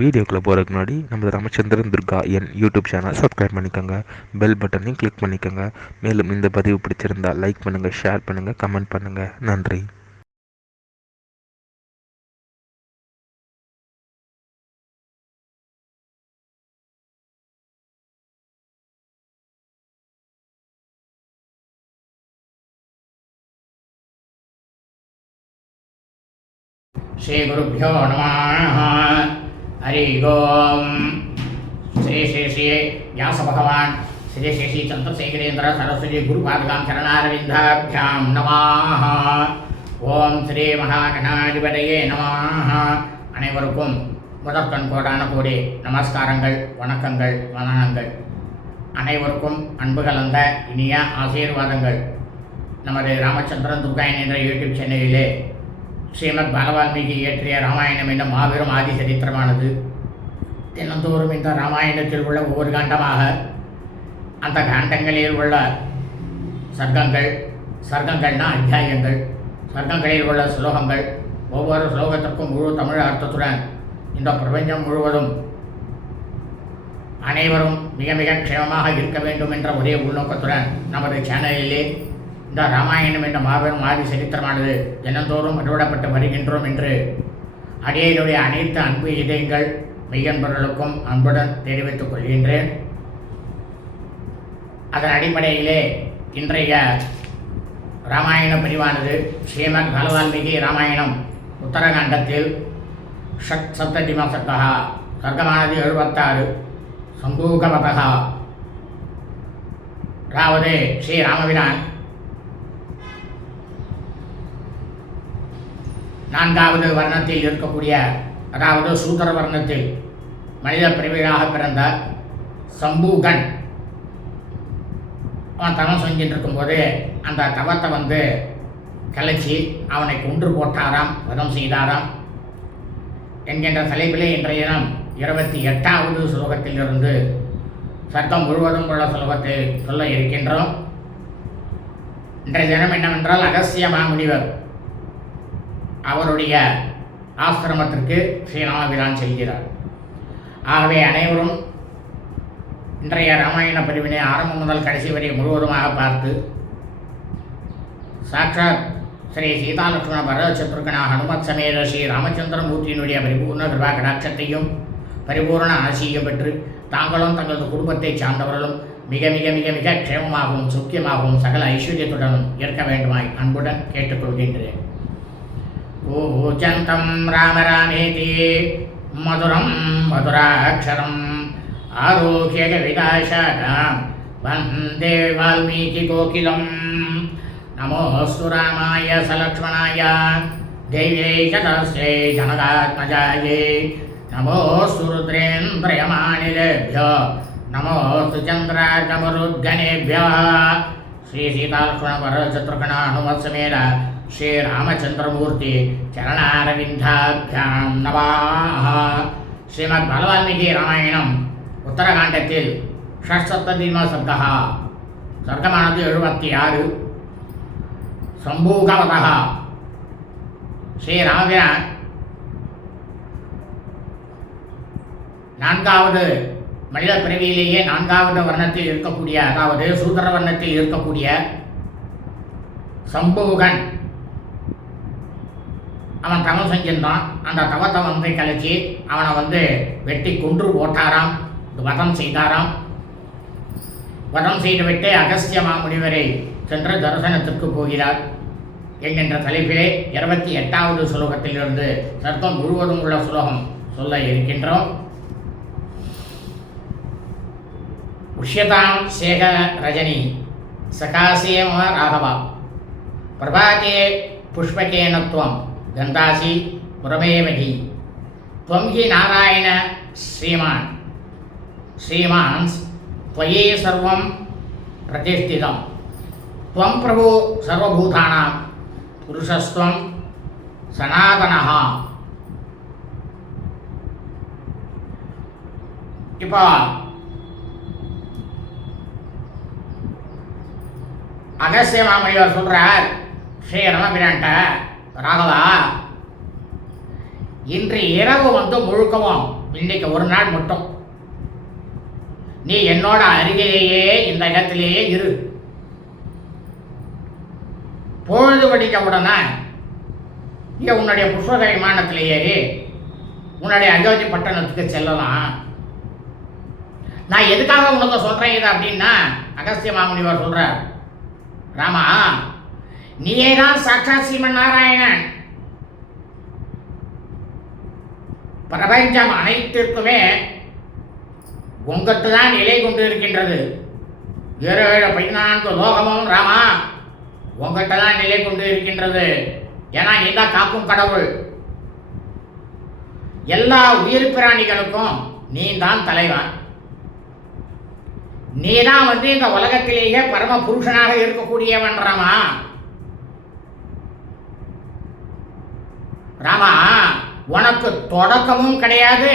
வீடியோக்குள்ளே போகிறதுக்கு முன்னாடி நம்ம Ramachandran Durga YouTube channel subscribe பண்ணிக்கோங்க, பெல் பட்டனையும் கிளிக் பண்ணிக்கோங்க. மேலும் இந்த பதிவு பிடிச்சிருந்தால் லைக் பண்ணுங்கள், ஷேர் பண்ணுங்கள், கமெண்ட் பண்ணுங்கள். நன்றி. श्री गुरुभ्यो नमः। हरि ओम। श्री श्री श्री व्यास भगवान श्री श्री श्री चंद्रशेखरेन्द्र सरस्वती गुरुपादकां चरणारविन्दाभ्यां नमः। ओम श्री महागणाधिपतये नमः। அனைவருக்கும் முதற்கண் கோடான கோடி நமஸ்காரங்கள், வணக்கங்கள், வந்தனங்கள். அனைவருக்கும் அன்பு கலந்த இனிய ஆசீர்வாதங்கள். நமது ராமச்சந்திரன் துர்காயன் என்ற யூடியூப் சேனலிலே ஸ்ரீமத் பாலவால்மீகி இயற்றிய ராமாயணம் என்ற மாபெரும் ஆதி சரித்திரமானது தினந்தோறும் இந்த ராமாயணத்தில் உள்ள ஒவ்வொரு காண்டமாக அந்த காண்டங்களில் உள்ள சர்க்கங்கள்னா அத்தியாயங்கள், சர்க்கங்களில் உள்ள ஸ்லோகங்கள், ஒவ்வொரு ஸ்லோகத்திற்கும் முழு தமிழ் அர்த்தத்துடன் இந்த பிரபஞ்சம் முழுவதும் அனைவரும் மிக மிக க்ஷேமமாக இருக்க வேண்டும் என்ற ஒரே உள்நோக்கத்துடன் நமது சேனலிலே இந்த ராமாயணம் என்ற மாபெரும் ஆதி சரித்திரமானது தினந்தோறும் அறுவடப்பட்டு வருகின்றோம் என்று அடியனுடைய அனைத்து அன்பு இதயங்கள் மெய்யன்பர்களுக்கும் அன்புடன் தெரிவித்துக் கொள்கின்றேன். அதன் அடிப்படையிலே இன்றைய ராமாயண பிரிவானது ஸ்ரீமத் பாலவால்மீகி ராமாயணம் உத்தரகாண்டத்தில் ஷட் சப்ததிமசகா, சர்க்கமானது 76, சம்பூகவதா, அதாவது ஸ்ரீ ராமபிரான் 4வது வர்ணத்தில் இருக்கக்கூடிய, அதாவது சூத்திர வர்ணத்தில் மனித பிரிவிலாக பிறந்த சம்பூகன் அவன் தவம் செஞ்சுட்டு இருக்கும்போது அந்த தவத்தை கலைச்சி அவனை கொன்று போட்டாராம், வதம் செய்தாராம் என்கின்ற தலைப்பிலே இன்றைய தினம் 28வது ஸ்லோகத்திலிருந்து சர்க்கம் முழுவதும் உள்ள ஸ்லோகத்தை சொல்ல இருக்கின்றோம். இன்றைய தினம் என்னவென்றால் அகஸ்திய மாமுனிவர் அவருடைய ஆசிரமத்திற்கு ஸ்ரீராமபிரான் செல்கிறார். ஆகவே அனைவரும் இன்றைய ராமாயண பிரிவினை ஆரம்பம் முதல் கடைசி வரை முழுவதுமாக பார்த்து சாட்சாத் ஸ்ரீ சீதாலட்சுமண பரத சத்ருகனா ஹனுமத் சமேத ஸ்ரீ ராமச்சந்திரமூர்த்தியினுடைய பரிபூர்ண கிருபா கடாட்சத்தையும் பரிபூர்ண ஆசியும் பெற்று தாங்களும் தங்களது குடும்பத்தை சார்ந்தவர்களும் மிக மிக மிக மிக க்ஷேமமாகவும் சுக்கியமாகவும் சகல ஐஸ்வர்யத்துடனும் இருக்க வேண்டுமாய் அன்புடன் கேட்டுக்கொள்கின்றேன். பூஜந்தம் ராம ராமேதி மதுரம் மதுராட்சரம் ஆரோக்கிய கவிதாசாகாம் வந்தே வால்மீகி கோகிலம். நமோஸ்து ராமாய சலக்ஷ்மணாய தேவ்யை சதஸ்யை ஜனகாத்மஜாயை நமோஸ்து ருத்ரேந்திரயமானிலேभ्यो நமோஸ்து சந்திரார்கமருத்கணேभ्यो. ஸ்ரீ சீதாலக்ஷ்மண பரத சத்ருகண ஹனுமத் சமேத ஸ்ரீ ராமச்சந்திரமூர்த்தி சரணாரவிந்தாभ्यां நமः. ஸ்ரீமத் பாலவால்மீகி ராமாயணம் உத்தரகாண்டத்தில் ஷட்சப்ததிமசப்தா, சர்க்கமானது 76, சம்பூகவதா. ஸ்ரீ ராமபிரான் 4வது மனித பிறவியிலேயே 4வது வர்ணத்தில் இருக்கக்கூடிய, அதாவது சூத்திர வர்ணத்தில் இருக்கக்கூடிய சம்பூகன் அவன் தவம் செஞ்சிருந்தான். அந்த தவத்தை கலைச்சி அவனை வெட்டி கொன்று போட்டாராம், வதம் செய்தாராம். வதம் செய்துவிட்டு அகஸ்திய மாமுனிவரை சென்று தரிசனத்திற்கு போகிறார் என்கின்ற தலைப்பிலே 28வது ஸ்லோகத்திலிருந்து சர்க்கம் முழுவதும் உள்ள ஸ்லோகம் சொல்ல இருக்கின்றோம். உஷ்யதாம் சேக ரஜனி சகாசேம ராகவா பிரபாகே புஷ்பகேனத்வம் கந்தாசி புரமேவகி त्वं हि नारायण श्रीमान् श्रीमान्स् त्वयि सर्वं प्रतिष्ठितं त्वं प्रभु सर्वभूतानां पुरुषस्त्वं सनातनः. இப்போ அகஸ்திய மாமுனிவர் சொல்றார் ஸ்ரீ ராமபிரான்ட்ட, ராகவா இன்று இரவு வந்து முழுக்கவும், இன்னைக்கு ஒரு நாள் மட்டும் நீ என்னோட அருகிலேயே இந்த இடத்திலேயே இரு. பொழுது படிக்க உடனே நீ உன்னுடைய புஷ்பக விமானத்தில் ஏறி உன்னுடைய அயோத்தி பட்டணத்துக்கு செல்லலாம். நான் எதுக்காக உனக்கு சொல்றேன் இது அப்படின்னா, அகஸ்திய மாமுனிவர் சொல்ற, ராமா, நீயே தான் சாட்சாத் ஸ்ரீமன் நாராயணன். பிரபஞ்சம் அனைத்திற்குமே உங்கட்டு தான் நிலை கொண்டு இருக்கின்றது. 14 லோகமும் ராமா உங்ககிட்ட தான் நிலை கொண்டு இருக்கின்றது. ஏன்னா நீ தான் காக்கும் கடவுள். எல்லா உயிர் பிராணிகளுக்கும் நீ தான் தலைவன். நீ தான் வந்து இந்த உலகத்திலேயே பரம புருஷனாக இருக்கக்கூடியவன் ராமா. ராமா, உனக்கு தொடக்கமும் கிடையாது,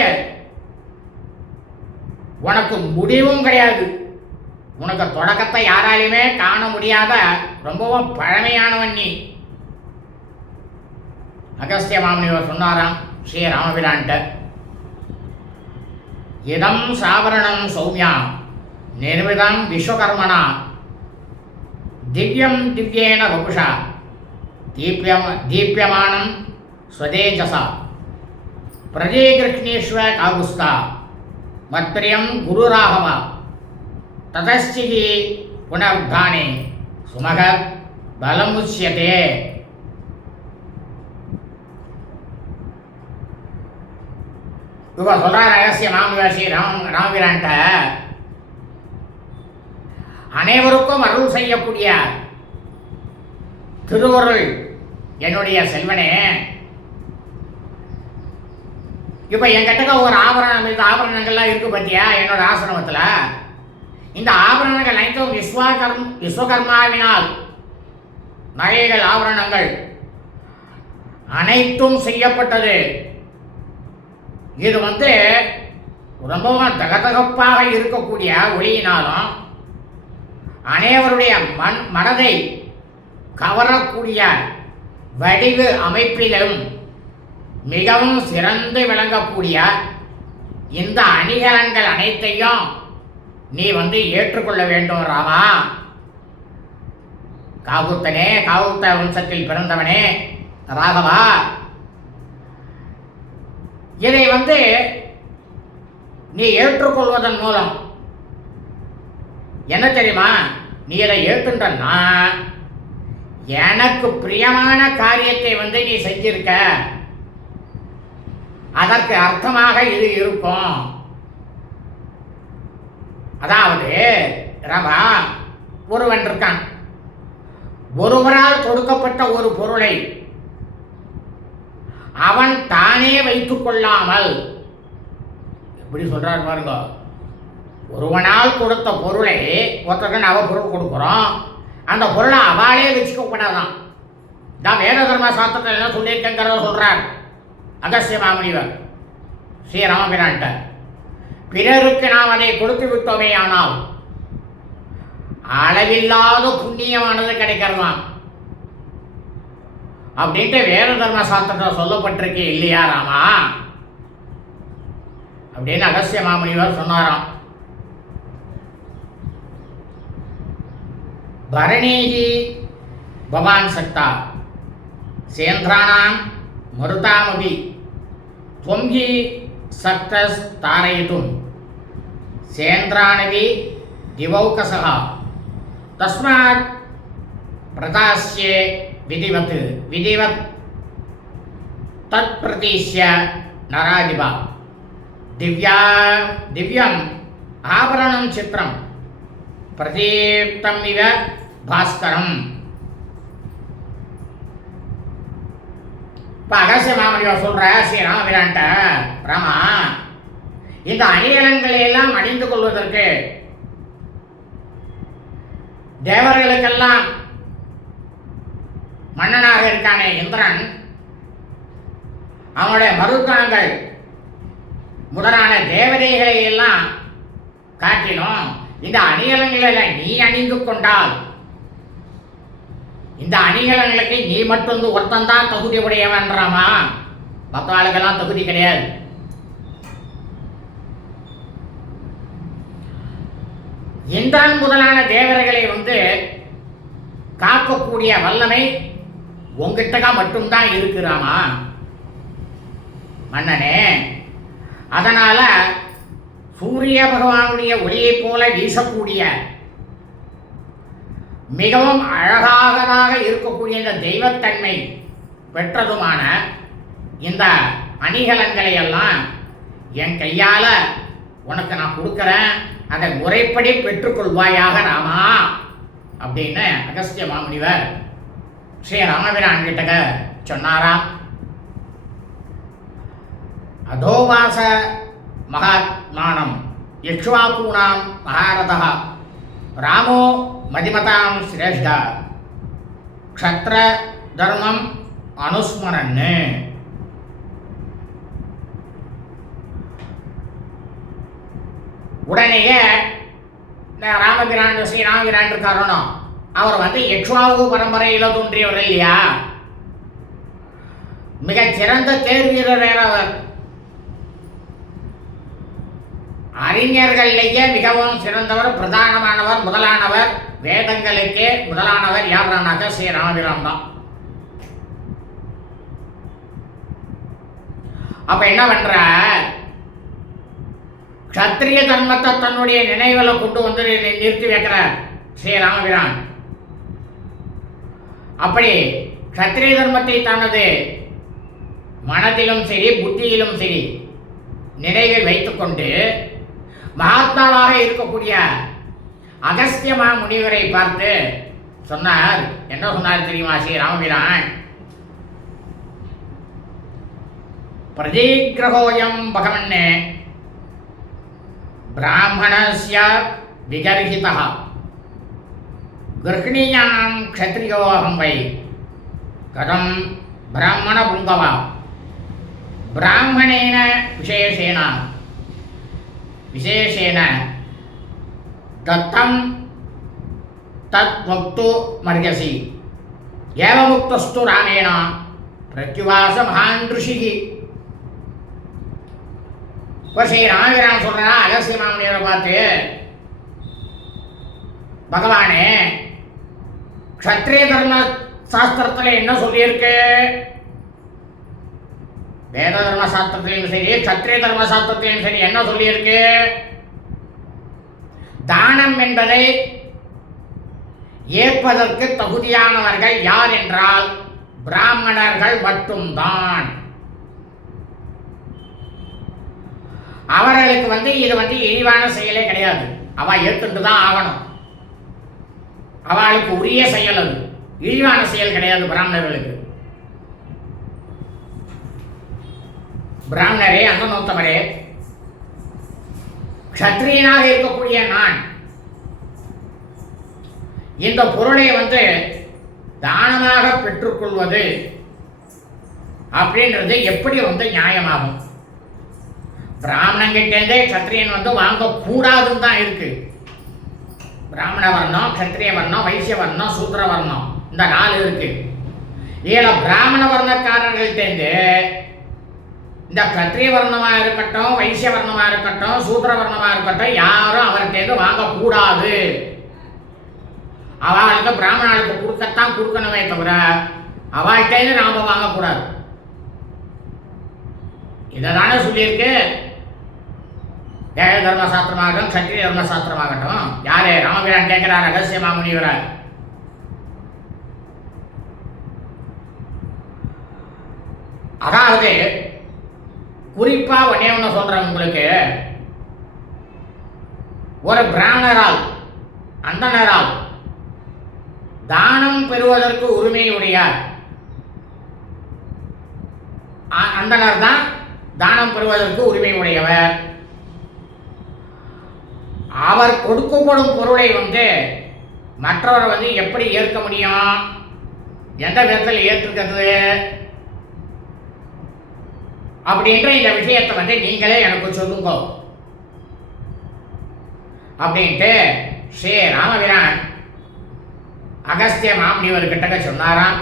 உனக்கு முடிவும் கிடையாது. உனக்கு தொடக்கத்தை யாராலையுமே காண முடியாத ரொம்பவும் பழமையானவன் நீ. அகஸ்திய மாமுனிவர் சொன்னாராம் ஸ்ரீ ராமபிரான்ட்ட, இதம் சாவரணம் சௌமியா நிர்மிதம் விஸ்வகர்மனா திவ்யம் திவ்யேன வபுஷா தீப்யமானம் ஸ்வதேஜசா பிரஜேகிருஷ்ணேஸ்வ காகுஸ்தா மத்பிரியம் குருராகவா ததஸ்சிகி புனருத்தானே சுமக பலமுச்சியதே. இவ சொல்றார் ரகசிய மாமுனிவர் ராமபிரான்ட்ட, அனைவருக்கும் அருள் செய்யக்கூடிய திருவருள் என்னுடைய செல்வனே, இப்ப என்கிட்ட ஒரு ஆபரணம், இந்த ஆபரணங்கள்லாம் இருக்கு பத்தியா என்னோட ஆசிரமத்தில். இந்த ஆபரணங்கள் அனைத்தும் விஸ்வகர்மாவினால் நகைகள் ஆபரணங்கள் அனைத்தும் செய்யப்பட்டது. இது வந்து ரொம்பவும் தகதகப்பாக இருக்கக்கூடிய ஒளியினாலும் அனைவருடைய மனதை கவரக்கூடிய வடிவு அமைப்பிலும் மிகவும் சிறந்து விளங்கக்கூடிய இந்த அணிகலன்கள் அனைத்தையும் நீ வந்து ஏற்றுக்கொள்ள வேண்டும் ராமா. காகுத்தனே, காகுத்த வம்சத்தில் பிறந்தவனே ராகவா, இதை வந்து நீ ஏற்றுக்கொள்வதன் மூலம் என்ன தெரியுமா, நீ இதை ஏற்றுன்றன்னா எனக்கு பிரியமான காரியத்தை வந்து நீ செஞ்சிருக்க, அதற்கு அர்த்தமாக இது இருக்கும். அதாவது ரமா, ஒருவன் இருக்கான், ஒருவரால் கொடுக்கப்பட்ட ஒரு பொருளை அவன் தானே வைத்துக் கொள்ளாமல், எப்படி சொல்றாரு பாருங்க, ஒருவனால் கொடுத்த பொருளை ஒருத்தருக்கு அவ பொருள் கொடுக்குறோம், அந்த பொருளை அவளே வச்சுக்க கூடாதான். தான் வேத தர்ம சாஸ்திரத்தில் என்ன சொல்லியிருக்கேங்கிறத சொல்றார் அகஸ்திய மாமுனிவர் ஸ்ரீ ராமபிரான்ட்ட. பிறருக்கு நாம் அதை கொடுத்து விட்டோமே ஆனால் அளவில்லாத புண்ணியமானது கிடைக்கிறதாம் அப்படின்ட்டு வேத தர்ம சாஸ்திரத்தில் சொல்லப்பட்டிருக்கு இல்லையா ராமா அப்படின்னு அகஸ்திய மாமுனிவர் சொன்னாராம். பரணீகி பவான் சக்தா சேந்திராணாம் மருதாமபி துவங்கி சக்தஸ் தாரயிதும் சேந்திராணவி திவௌகசா தஸ்மாத் பிரதாஸ்யே விதிவத் தத் பிரதிஷ்ய நராதிபா திவ்யம் ஆபரணம் சித்திரம் பிரதீப்தம் இவ பாஸ்கரம். இப்போ அகஸ்திய மாமுனிவர் சொல்ற ஸ்ரீ ராமபிரான்ட்ட, ராமா, இந்த அணிகலன்களை எல்லாம் அணிந்து கொள்வதற்கு தேவர்களுக்கெல்லாம் மன்னனாக இருக்கானே இந்திரன், அவனுடைய மருத்துவங்கள் முதலான தேவதைகளை எல்லாம் காட்டிலும் இந்த அணிகலன்களை நீ அணிந்து கொண்டால் இந்த அணிகலன்களுக்கு நீ மட்டும் ஒருத்தந்தான் தகுதி உடையவன்றாமா. மற்ற ஆளுக்கெல்லாம் தகுதி கிடையாது. இந்திரன் முதலான தேவர்களை காக்கக்கூடிய வல்லமை உங்ககிட்ட மட்டும்தான் இருக்கிறாமா மன்னனே. அதனால சூரிய பகவானுடைய ஒளியை போல வீசக்கூடிய மிகவும் அழகாக இருக்கக்கூடிய இந்த தெய்வத்தன்மை பெற்றதுமான இந்த அணிகலன்களை எல்லாம் என் கையால உனக்கு நான் கொடுக்கிறேன், அதை முறைப்படி பெற்றுக்கொள்வாயாக ராமா அப்படின்னு அகஸ்திய மாமுனிவர் ஸ்ரீ ராமபிரான் கிட்ட சொன்னாராம். அதோவாச மகாத்மானம் யக்ஷ்வாகூணாம் மகாரதः ராமோ மதிமதாம் சிரேஷ்ட க்ஷத்ர தர்மம் அனுஸ்மரன்னு. உடனேயே ராமபிரான் ஸ்ரீ ராமபிரான் இருக்காரோ அவர் யக்ஷ்வாகு பரம்பரையில் தோன்றியவர் இல்லையா, மிகச்சிறந்த தேர் வீரர். அவர் அறிஞர்களிலேயே மிகவும் சிறந்தவர், பிரதானமானவர், முதலானவர், வேதங்களுக்கே முதலானவர் யாருனாக்க ஸ்ரீ ராமபிரான் தான். அப்ப என்ன பண்ற, க்ஷத்ரிய தர்மத்தை தன்னுடைய நினைவுல கொண்டு நிறுத்தி வைக்கிறார் ஸ்ரீ ராமபிரான். அப்படி க்ஷத்ரிய தர்மத்தை தனது மனதிலும் சரி புத்தியிலும் சரி நினைவில் வைத்துக்கொண்டு மகாத்மாவாக இருக்கக்கூடிய அகஸ்திய முனிவரை பார்த்து சொன்னார். என்ன சொன்னார் தெரியுமா ஸ்ரீ ராமபிரான்? பிரதிகிரகோயம் பகவன்னே பிராமணஸ்ய விகர்ஹிதः கிருஹ்ணீயாம் க்ஷத்ரியோஹம் வை கதம் பிராமண புங்கவா பிராமணேன விசேஷேன தத்தம் தத் வக்து மர்யசி ஏவமுக்தஸ்து ராமேண பிரத்யுவாச மகான் ருஷிகி. இப்போ ஸ்ரீ ராமபிரான் சொல்றா அகஸ்திய மாமுனிவரை பார்த்து, பகவானே க்ஷத்ரிய தர்ம சாஸ்திரத்தில் என்ன சொல்லியிருக்கு? வேத தர்ம சாஸ்திரத்திலையும் சரி க்ஷத்ரிய தர்ம சாஸ்திரத்திலையும் சரி என்ன சொல்லியிருக்கு? தானம் என்பதை ஏற்பதற்கு தகுதியானவர்கள் யார் என்றால் பிராமணர்கள் மட்டும்தான். அவர்களுக்கு இது இழிவான செயலே கிடையாது. அவ ஏற்றுட்டு தான் ஆகணும். அவளுக்கு உரிய செயல், அது இழிவான செயல் கிடையாது பிராமணர்களுக்கு. பிராமணரே, அந்தனோத்தமரே, க்ஷத்ரியனாக இருக்கக்கூடிய நான் இந்த பொருளை தானமாக பெற்றுக்கொள்வது அப்படின்றது எப்படி நியாயமாகும்? பிராமணங்கிட்டே க்ஷத்ரியன் வாங்கக்கூடாதுன்னு தான் இருக்கு. பிராமண வர்ணம், க்ஷத்ரிய வர்ணம், வைசிய வர்ணம், சூத்திர வர்ணம், இந்த 4 இருக்கு. இதில் பிராமண வர்ணக்காரர்கள்டேருந்து இந்த க்ஷத்ரிய வர்ணமாக இருக்கட்டும், வைசிய வர்ணமாக இருக்கட்டும், சூத்திர வர்ணமாக இருக்கட்டும், யாரும் அவர்கிட்டேருந்து வாங்கக்கூடாது. அவளுக்கு பிராமணர்களுக்கு கொடுக்கத்தான் கொடுக்கணுமே தவிர அவள்கிட்டேருந்து நாம வாங்கக்கூடாது. இதை தானே சொல்லியிருக்கு. வேத தர்ம சாஸ்திரமாகட்டும், க்ஷத்ரிய தர்ம சாஸ்திரமாகட்டும். யாரு? ராமபிரான் கேட்கிறார் அகஸ்திய மாமுனிவரை. அதாவது குறிப்பா ஒன்னே ஒன்று சொல்றேன் உங்களுக்கு. ஒரு பிராமணரால், அந்தனரால் தானம் பெறுவதற்கு உரிமையுடையார். அந்தனர் தான் தானம் பெறுவதற்கு உரிமை உடையவர். அவர் கொடுக்கப்படும் பொருளை மற்றவர் எப்படி ஏற்க முடியும்? எந்த விதத்தில் ஏற்றுக்கிறது அப்படின்ற இந்த விஷயத்தை நீங்களே எனக்கு சொல்லுங்க அப்படின்ட்டு ஸ்ரீ ராமபிரான் அகஸ்திய மாமுனிவர் கிட்ட சொன்னாராம்.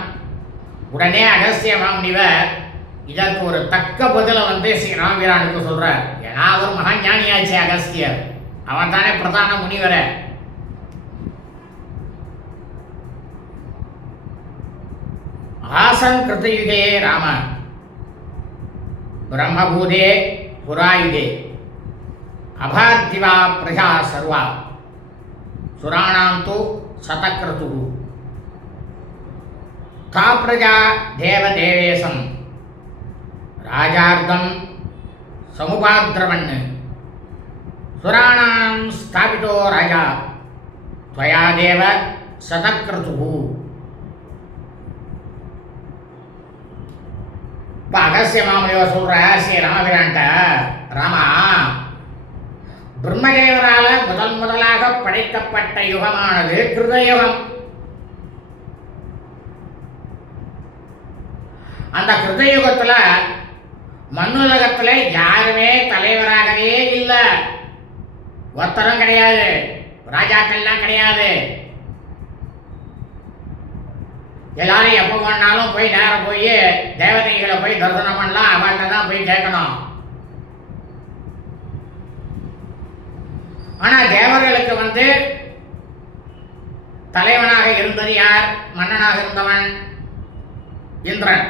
உடனே அகஸ்திய மாமுனிவர் இதற்கு ஒரு தக்க பதிலை வந்து ஸ்ரீ ராமபிரானுக்கு சொல்றார். ஏன்னா அவர் மகாஞானியாச்சு அகஸ்தியர், அவன் தானே பிரதான முனிவர. ஆசன் கிருத்தயுகே ராம பிரம்மபூதே புராயுதே அபார்த்திவா பிரஜா சர்வா சுராணாம் து சதக்ரது தா பிரஜா தேவதேவேசம் ராஜார்த்தம் சமுபாத்ரவன் சுராணாம் ஸ்தாபிதோ ராஜா त्वया देव சதக்ரது. இப்போ அகஸ்திய மாமுனிவர் சொல்ற ஸ்ரீ ராமபிரான்ட்ட, ராமா, பிரம்மதேவரால முதலாக படைக்கப்பட்ட யுகமானது கிருதயுகம். அந்த கிருதயுகத்துல மண்ணுலகத்துல யாருமே தலைவராகவே இல்லை, ஒருத்தரும் கிடையாது, ராஜாக்கள்லாம் கிடையாது. எல்லாரும் எப்போ வேணாலும் போய் நேரம் போய் தேவதைகளை போய் தரிசனம் பண்ணலாம், அவன்கிட்ட தான் போய் கேட்கணும். ஆனா தேவர்களுக்கு வந்து தலைவனாக இருந்தது யார்? மன்னனாக இருந்தவன் இந்திரன்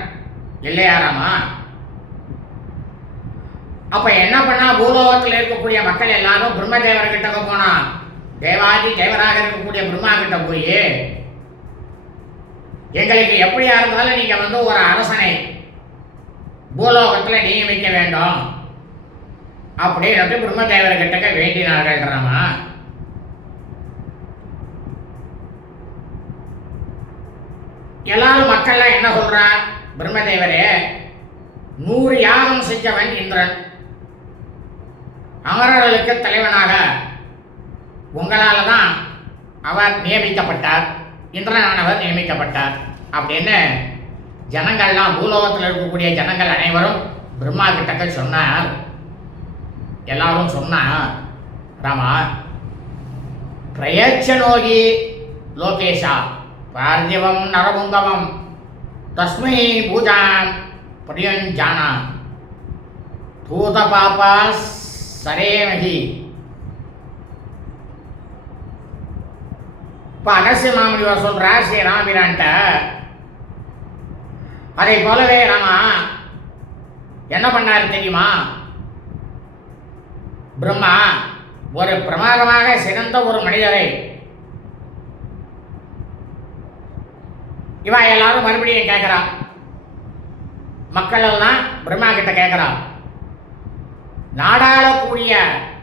இல்லையாராமா? அப்ப என்ன பண்ணா, பூலோகத்தில் இருக்கக்கூடிய மக்கள் எல்லாரும் பிரம்மதேவர்கிட்ட போனா, தேவாதி தேவராக இருக்கக்கூடிய பிரம்மா கிட்ட போய், எங்களுக்கு எப்படியா இருந்தாலும் நீங்க வந்து ஒரு அரசனை பூலோகத்தில் நியமிக்க வேண்டும் அப்படின்னு பிரம்மதேவர்கிட்ட வேண்டினார்கள். ராமா, எல்லாரும் மக்கள்லாம் என்ன சொல்றா, பிரம்மதேவரே, 100 யாகம் செஞ்சவன் இந்திரன், அமரர்களுக்கு தலைவனாக உங்களால தான் அவர் நியமிக்கப்பட்டார், இந்திரனானவர் நியமிக்கப்பட்டார் அப்படின்னு ஜனங்கள்லாம், பூலோகத்தில் இருக்கக்கூடிய ஜனங்கள் அனைவரும் பிரம்மா கிட்ட சொன்னார். எல்லாரும் சொன்னார், ராமா, பிரயச்சனோகி லோகேஷா பார்த்திவம் நரபுங்கமம் தஸ்மை பூஜான் பிரியஞ்சானா பூத பாபா சரேமகி. இப்போ அகஸ்திய மாமுனிவர் சொல்றார் ஸ்ரீ ராமபிரான்ட்ட, அதை போலவே ராமா என்ன பண்ணாரு தெரியுமா? பிரம்மா ஒரு பிரமாதமாக சிறந்த ஒரு மனிதரை, இவா எல்லாரும் மறுபடியும் கேட்கிறான், மக்கள் எல்லாம் பிரம்மா கிட்ட கேட்கிறான், நாடாளக்கூடிய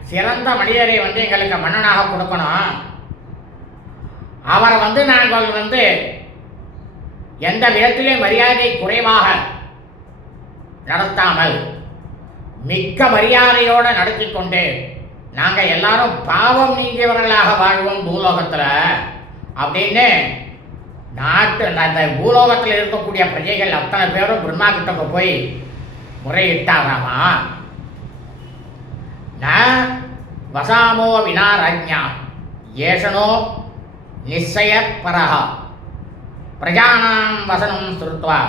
சிறந்த மனிதரை வந்து எங்களுக்கு மன்னனாக கொடுக்கணும், அவரை வந்து நாங்கள் வந்து எந்த விதத்திலே மரியாதை குறைவாக நடத்தாமல் மிக்க மரியாதையோடு நடத்தி கொண்டு நாங்கள் எல்லாரும் பாவம் நீங்கியவர்களாக வாழ்வோம் பூலோகத்தில் அப்படின்னு நாட்டு அந்த பூலோகத்தில் இருக்கக்கூடிய பிரஜைகள் அத்தனை பேரும் பிரம்மா கிட்ட போய் முறையிட்டாராமா. ந வசாமோ வினா ராஜ்ஞா ஏஷனோ நிச்சய பரஹ பிரஜானாம் வசனம் ஸ்ருத்வா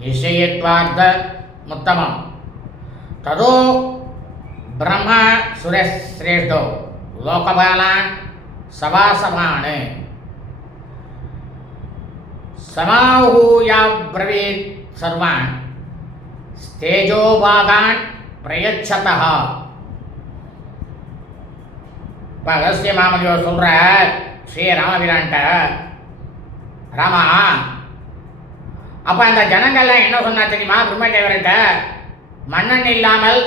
நிச்சயத்வார்த்த முத்தமம் ததோ பிரம்ம சுரேஷ்டோ லோகபாலான் சபாசமான் சமாஹூயாப்ரவீத் சர்வான் ஸ்தேஜோபாகான் பிரயச்சதः. இப்போ அகஸ்திய மாமுனிவர் சொல்ற ஸ்ரீ ராமபிரான்ட்ட, ராமா, அப்ப அந்த ஜனங்கள்லாம் என்ன சொன்னா தெரியுமா பிரம்மதேவர்கிட்ட, மன்னன் இல்லாமல்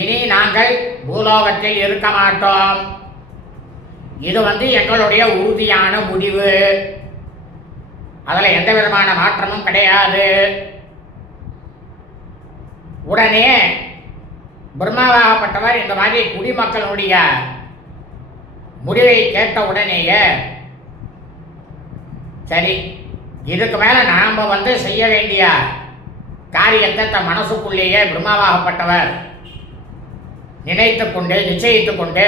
இனி நாங்கள் பூலோகத்தில் இருக்க மாட்டோம், இது வந்து எங்களுடைய உறுதியான முடிவு, அதில் எந்த விதமான மாற்றமும் கிடையாது. உடனே பிரம்மாவாகப்பட்டவர் இந்த மாதிரி குடிமக்களுடைய முடிவை கேட்ட உடனேயே, சரி, இதுக்கு மேலே நாம் வந்து செய்ய வேண்டிய காரியத்தை தன் மனசுக்குள்ளேயே பிரம்மாவாகப்பட்டவர் நினைத்து கொண்டு நிச்சயித்து கொண்டு,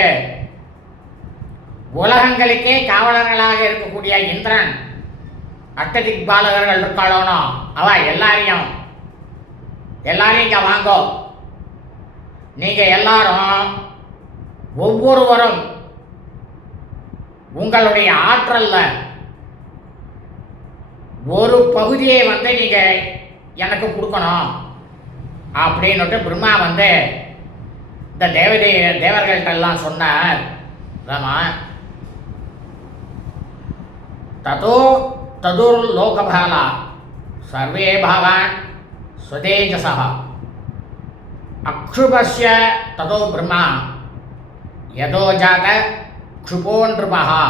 உலகங்களுக்கே காவலர்களாக இருக்கக்கூடிய இந்திரன் அஷ்டதிக்பாலகர்கள் இருக்காளோனோ அவ எல்லாரையும் எல்லாரும் இங்கே வாங்கோ. நீங்கள் எல்லாரும் ஒவ்வொருவரும் உங்களுடைய ஆற்றலில் ஒரு பகுதியை நீங்கள் எனக்கு கொடுக்கணும் அப்படின்னுட்டு பிரம்மா இந்த தேவர்கள்ட்டெல்லாம் சொன்னார். ராமா, ததோ ததுர் லோகபாலா சர்வே பாவான் ஸ்வதேஜசா அக்ஷுபஸ்ய ததோ பிரம்மா யதோ ஜாத க்ஷுபோ நிருபஹா.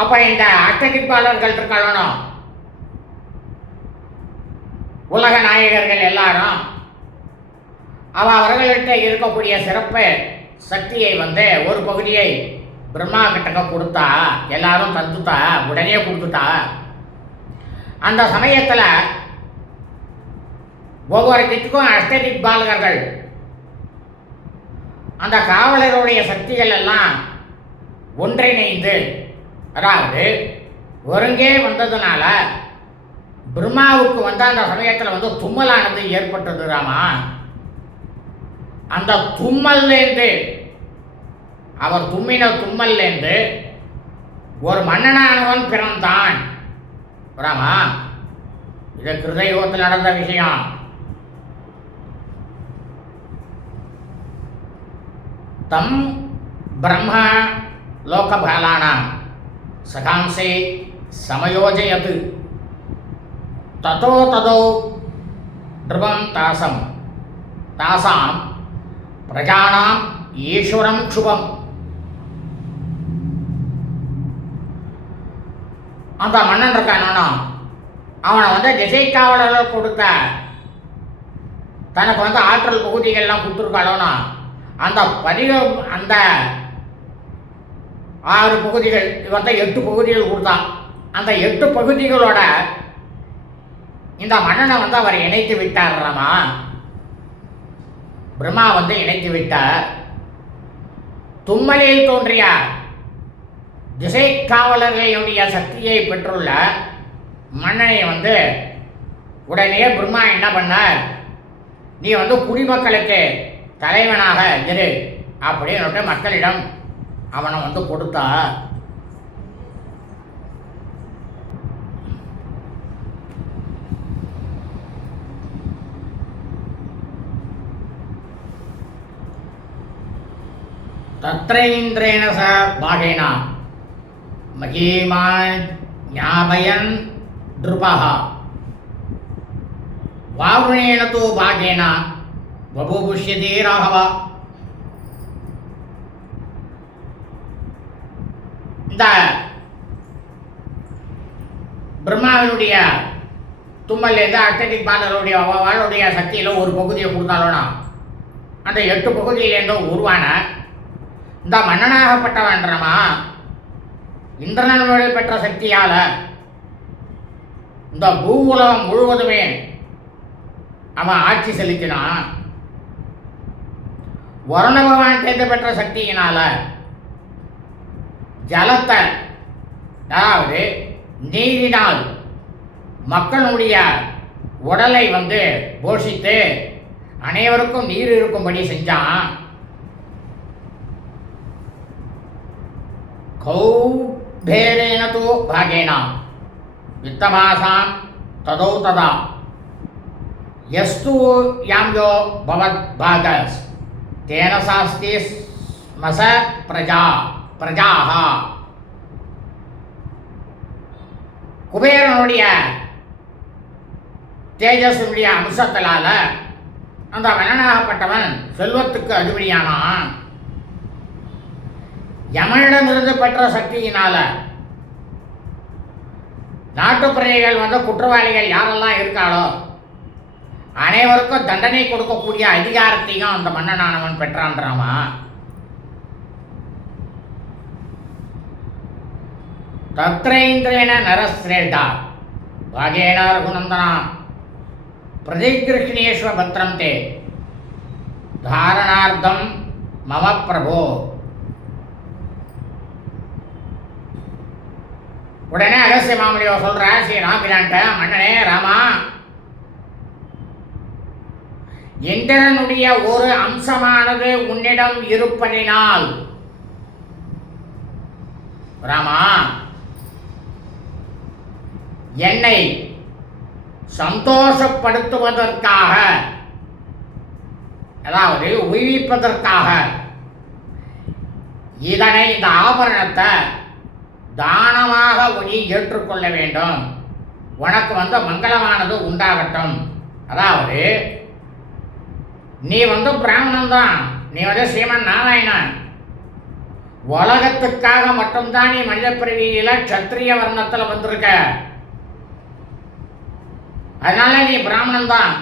அப்போ இந்த அஷ்டதிக்பாலர்கள் இருக்கணும், உலக நாயகர்கள் எல்லாரும் அவர்கள்ட்ட இருக்கக்கூடிய சிறப்பு சக்தியை ஒரு பகுதியை பிரம்மா கிட்டக்க கொடுத்தா, எல்லாரும் தந்துட்டா, உடனே கொடுத்துட்டா. அந்த சமயத்தில் ஒவ்வொரு திக்கும் அஷ்டதிக்பாலகர்கள் அந்த காவலருடைய சக்திகள் எல்லாம் ஒன்றிணைந்து, அதாவது ஒருங்கே வந்ததுனால பிரம்மாவுக்கு அந்த சமயத்தில் தும்மலானது ஏற்பட்டது. ராமா, அந்த தும்மல்லேருந்து, அவர் தும்மின தும்மல்லேருந்து ஒரு மன்னனானவன் பிறந்தான். ராமா, இது கிருதயுகத்தில் நடந்த விஷயம். தம் பிரம்மா லோகபாலானாம் சகாம்சே சமயோஜயத் ததோ ததோ த்ருவம் தாசாம் பிரஜானாம் ஈஸ்வரம் க்ஷுபம். அந்த மன்னன் இருக்கானா, அவனை திசைக்காவலர்கள் கொடுத்த தனக்கு ஆற்றல் பகுதிகள்லாம் கொடுத்துருக்காளோனா, அந்த அந்த 6 பகுதிகள் 8 பகுதிகள் கொடுத்தான். அந்த 8 பகுதிகளோட இந்த மன்னனை அவர் இணைத்து விட்டார். ராமா, பிரம்மா இணைத்து விட்டார். தும்மலில் தோன்றிய திசை காவலர்களுடைய சக்தியை பெற்றுள்ள மன்னனை உடனே பிரம்மா என்ன பண்ணார், நீ குடிமக்களுக்கு தலைவனாக இரு அப்படின்னு மக்களிடம் அவனை கொடுத்தா. தத்ரைந்திரேண ச பாகேன மகீமான் ஞாபயன் த்ருபஹ வாருணேன தோ பாகேன வபுபுஷ்யதே ராகவ. இந்த பிரம்மாவினுடைய தும்மல்லேருந்து அஷ்டதிக்பாலருடைய அவளுடைய சக்தியில் ஒரு பகுதியை கொடுத்தாலோனா, அந்த 8 பகுதியிலேருந்தும் உருவான இந்த மன்னனாகப்பட்டவன்றமா இந்திரனோடு பெற்ற சக்தியால் இந்த பூவுலகம் முழுவதுமே அவன் ஆட்சி செலுத்தினான். வருண பகவான் தேர்ந்து பெற்ற சக்தியினால ஜலத்தை, அதாவது நீரினால் மக்களுடைய உடலை போஷித்து அனைவருக்கும் நீர் இருக்கும்படி செஞ்சான். கௌபேரேன தோ பாகேன வித்தமாசாம் ததோ ததா யஸ்து யாம்யோ பவத் பாகஸ் தேன சாஸ்தி ஸ்மச பிரஜாஹ. குபேரனுடைய தேஜஸுடைய அம்சத்தினால அந்த மன்னனாகப்பட்டவன் செல்வத்துக்கு அதிபதியானான். யமனிடமிருந்து பெற்ற சக்தியினால நாட்டு பிரஜைகள் குற்றவாளிகள் யாரெல்லாம் இருக்காளோ அனைவருக்கும் தண்டனை கொடுக்கக்கூடிய அதிகாரத்தையும் அந்த மன்னனானவன் பெற்றான்றாமா. தத்ரைந்திரேன நரஸ்ரேஷ்டா பாகேன ரகுநந்தனா பிரதிகிருஷ்ணேஸ்வ பத்ரம் தே தாரணார்த்தம் மம பிரபோ. உடனே அகஸ்திய மாமுனிவர் சொல்ற ஸ்ரீ ராமபிரான்ட்ட, மன்னனே ராமா, இந்திரனுடைய ஒரு அம்சமானது உன்னிடம் இருப்பதினால் ராமா, என்னை சந்தோஷப்படுத்துவதற்காக, அதாவது உயிர்ப்பதற்காக இதனை, இந்த ஆபரணத்தை தானமாக நீ ஏற்றுக்கொள்ள வேண்டும். உனக்கு மங்களமானது உண்டாகட்டும். அதாவது நீ பிராமணன் தான், நீ ஸ்ரீமன் நாராயணன். உலகத்துக்காக மட்டும்தான் நீ மனித பிறவியில சத்திரிய வர்ணத்தில் வந்திருக்க. அதனால நீ பிராமணன் தான்,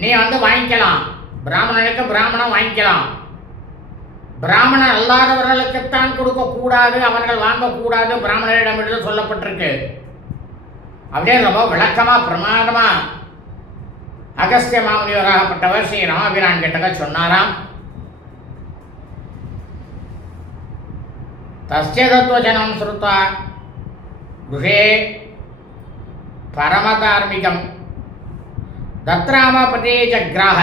நீ வாங்கிக்கலாம். பிராமணனுக்கு பிராமணன் வாங்கிக்கலாம். பிராமணன் அல்லாதவர்களுக்குத்தான் கொடுக்க கூடாது, அவர்கள் வாங்கக்கூடாது, பிராமணரிடமிருந்து சொல்லப்பட்டிருக்கு. அப்படியே ரொம்ப விளக்கமா பிரமாதமா அகஸ்திய மாமுனிவராகப்பட்டவர் ஸ்ரீ ராமபிரான் கிட்ட சொன்னாராம். தஸ்ய தத்துவஜனம் ஸ்ருத்வா குருஷே பரமதார்மிகம் தத்ராமபதே ஜக்ராஹ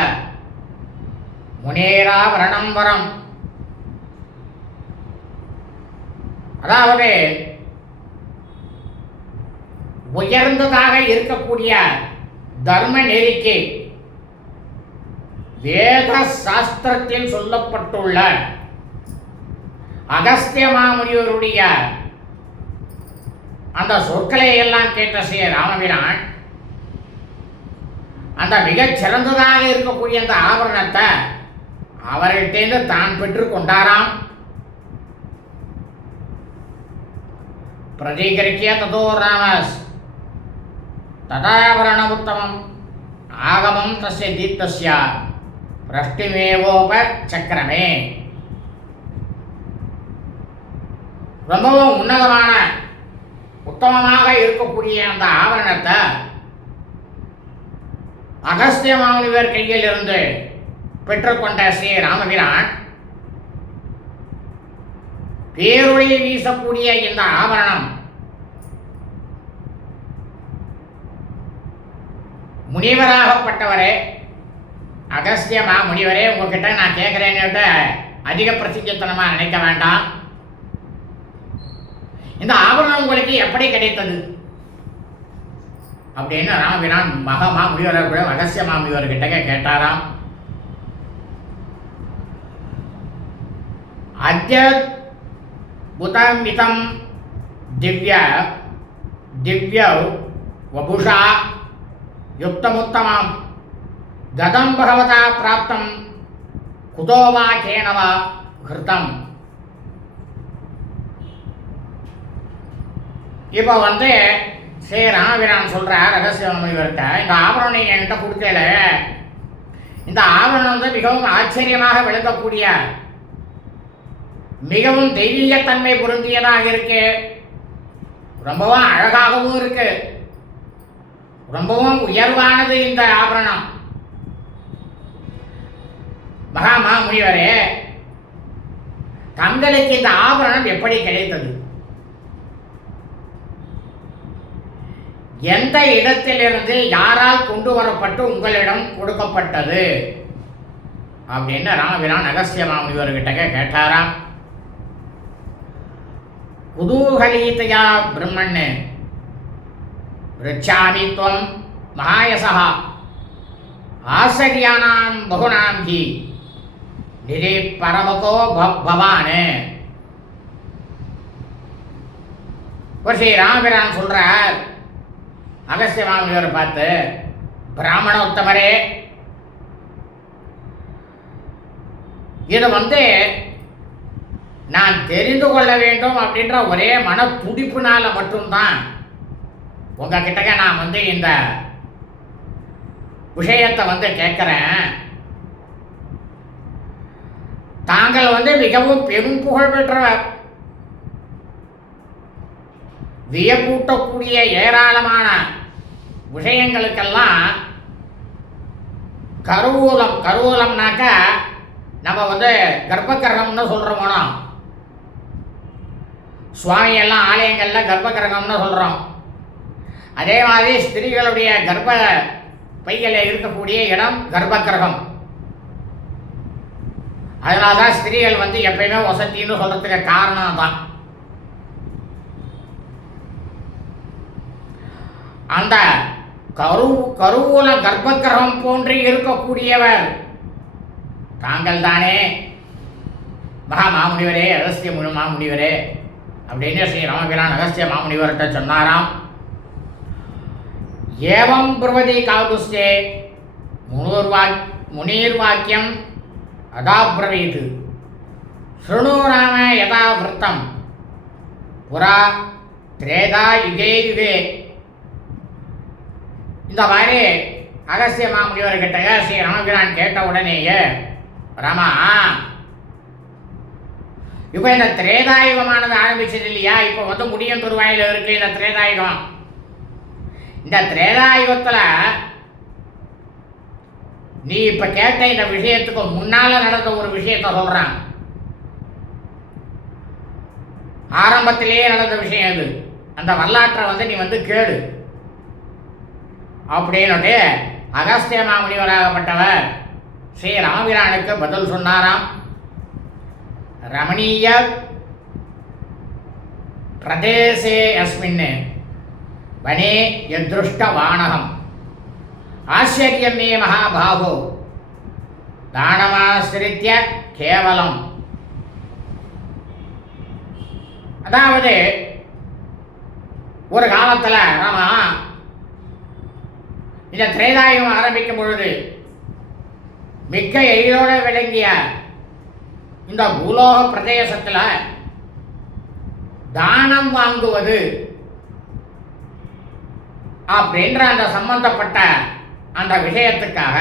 முனேரா வரணம் வரம். அதாவது உயர்ந்ததாக இருக்கக்கூடிய தர்ம நெறிக்கு வேத சாஸ்திரத்தில் சொல்லப்பட்டுள்ள அகஸ்திய மாமுனிவருடைய அந்த சொற்களை எல்லாம் கேட்ட ஸ்ரீ ராமபிரான் அந்த மிகச் சிறந்ததாக இருக்கக்கூடிய அந்த ஆபரணத்தை அவர்கிட்டேருந்து தான் பெற்று கொண்டாராம். பிரதீகரிக்கிய ததோ ராமஸ் ததாபரண உத்தமம் ஆகமம் தஸ்ய தீப்தஸ்ய பிரஷ்டிமேவோப சக்கரமே. ரொம்பவும் உன்னதமான உத்தமமாக இருக்கக்கூடிய அந்த ஆபரணத்தை அகஸ்திய மாமுனிவர் கையில் இருந்து பெற்றுக்கொண்ட ஸ்ரீ ராமபிரான் பேரொளி வீசக்கூடிய இந்த ஆபரணம் முனிவராகப்பட்டவரே, அகஸ்திய மாமுனிவரே, உங்ககிட்ட நான் கேட்கிறேன்னு அதிக பிரசித்தனமா நினைக்க வேண்டாம். இந்த ஆபரணம் உங்களுக்கு எப்படி கிடைத்தது அப்படின்னு ராமபிரான் மாமுனிவர் அகஸ்திய மாமுனிவர் கிட்ட கேட்டாராம். அத்யுதமிதம் திவ்ய வபுஷா யுக்தமுத்தமம் கதம் பகவதா பிராப்தம் குதோவா கேனவா ஹிருதம். இப்போ ஸ்ரீ ராமபிரான் சொல்றார் ரகசிய முனிவர்கிட்ட, இந்த ஆபரணம் நீங்க என்கிட்ட கொடுக்கல, இந்த ஆபரணம் மிகவும் ஆச்சரியமாக விளங்கக்கூடிய மிகவும் தெய்வீகத்தன்மை பொருந்தியதாக இருக்கு, ரொம்பவும் அழகாகவும் இருக்கு, ரொம்பவும் உயர்வானது இந்த ஆபரணம். முனிவரே, தங்களுக்கு இந்த ஆபரணம் எப்படி கிடைத்தது? எந்த இடத்திலிருந்து யாரால் கொண்டு வரப்பட்டு உங்களிடம் கொடுக்கப்பட்டது அப்படின்னு ராமபிரான் அகஸ்திய மாமுனிவர்கிட்ட கேட்டாராம். குதூகலீதயா பிரம்மன் ரிச்சாமி த்வம் மகாயசஹ ஆச்சரியானாம் பகுனாம் ஹி நிரே பரமகோ பவான். ஸ்ரீ ராமபிரான் சொல்றார் அகஸ்திய மாமுனிவரை பார்த்து, பிராமண உத்தமரே, இது நான் தெரிந்து கொள்ள வேண்டும் அப்படின்ற ஒரே மன துடிப்புனால மட்டும்தான் உங்ககிட்ட நான் இந்த விஷயத்தை கேட்கிறேன். தாங்கள் மிகவும் பெரும் புகழ் பெற்றவர், வியப்பூட்டக்கூடிய ஏராளமான விஷயங்களுக்கெல்லாம் கருவூலம்னாக்க நம்ம கர்ப்பகிரகம்னு சொல்கிறோமோ, சுவாமி எல்லாம் ஆலயங்களில் கர்ப்ப கிரகம்னு சொல்கிறோம். அதே மாதிரி ஸ்திரீகளுடைய கர்ப்ப பையில் இருக்கக்கூடிய இடம் கர்ப்ப கிரகம். அதனால தான் ஸ்திரீகள் வந்து எப்பயுமே வசத்தின்னு சொல்கிறதுக்கு காரணம் தான். அந்த கருவூல கர்ப்ப கிரகம் போன்று இருக்கக்கூடியவர் தாங்கள் தானே மகா மாமுனிவரே, அகஸ்திய மாமுனிவரே அப்படின்னு ஸ்ரீ ராமபிரான் அகஸ்திய மாமுனிவர்கிட்ட சொன்னாராம். ஏவம் பிரவதி காதுஸ்தே முனீர் வாக்கியம் அதாப்ரவீத் ஸ்ருணு ராம யதா விருத்தம் புரா திரேதா யுகே யுகே. இந்த மாதிரி அகஸ்திய மாமுனிவர்கிட்ட ஸ்ரீ ராமபிரான் கேட்ட உடனேயே, ராமா இப்போ இந்த திரேதாயுகமானது ஆரம்பிச்சது இல்லையா, இப்போ வந்து முடியும் துருவாயில் இருக்கு இந்த திரேதாயுகம். இந்த திரேதாயுகத்தில் நீ இப்போ கேட்ட இந்த விஷயத்துக்கு முன்னால் நடந்த ஒரு விஷயத்த சொல்கிறான். ஆரம்பத்திலேயே நடந்த விஷயம் அது. அந்த வரலாற்றை வந்து நீ வந்து கேளு அப்படின்னுட்டு அகஸ்திய மாமுனிவராகப்பட்டவர் ஸ்ரீ ராமபிரானுக்கு பதில் சொன்னாராம். ரமணீய பிரதேசே அஸ்மின் வனே யத்ருஷ்ட வானகம் ஆச்சரியம் மே மகாபாகோ தானமாசிரித்ய கேவலம். அதாவது ஒரு காலத்தில் ராமா இந்த திரேதாயுகம் ஆரம்பிக்கும் பொழுது மிக்க எழிலோடு விளங்கிய இந்த பூலோக பிரதேசத்தில் தானம் வாங்குவது அப்படின்ற அந்த சம்பந்தப்பட்ட அந்த விஷயத்துக்காக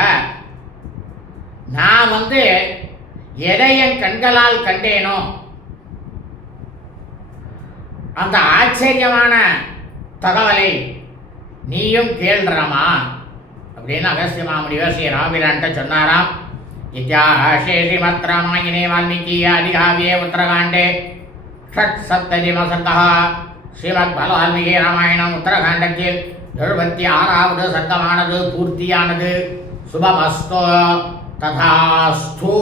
நான் வந்து எதை என் கண்களால் கண்டேனோ அந்த ஆச்சரியமான தகவலை நீயும் கேள்றாமா அப்படின்னு அகஸ்திய மாமுனிவர் ஸ்ரீ ராமபிரான்ட்ட சொன்னாராம். இத்தியாசே ஸ்ரீமத் ராமாயணே வால்மீகி ஆதிகாவ்யே உத்தரகாண்டே ஷட் சப்ததிமசர்கா. ஸ்ரீமத் வால்மீகி ராமாயணம் உத்தரகாண்டத்தில் 76வது சர்க்கமானது பூர்த்தியானது. சுபமஸ்தோ ததாஸ்து.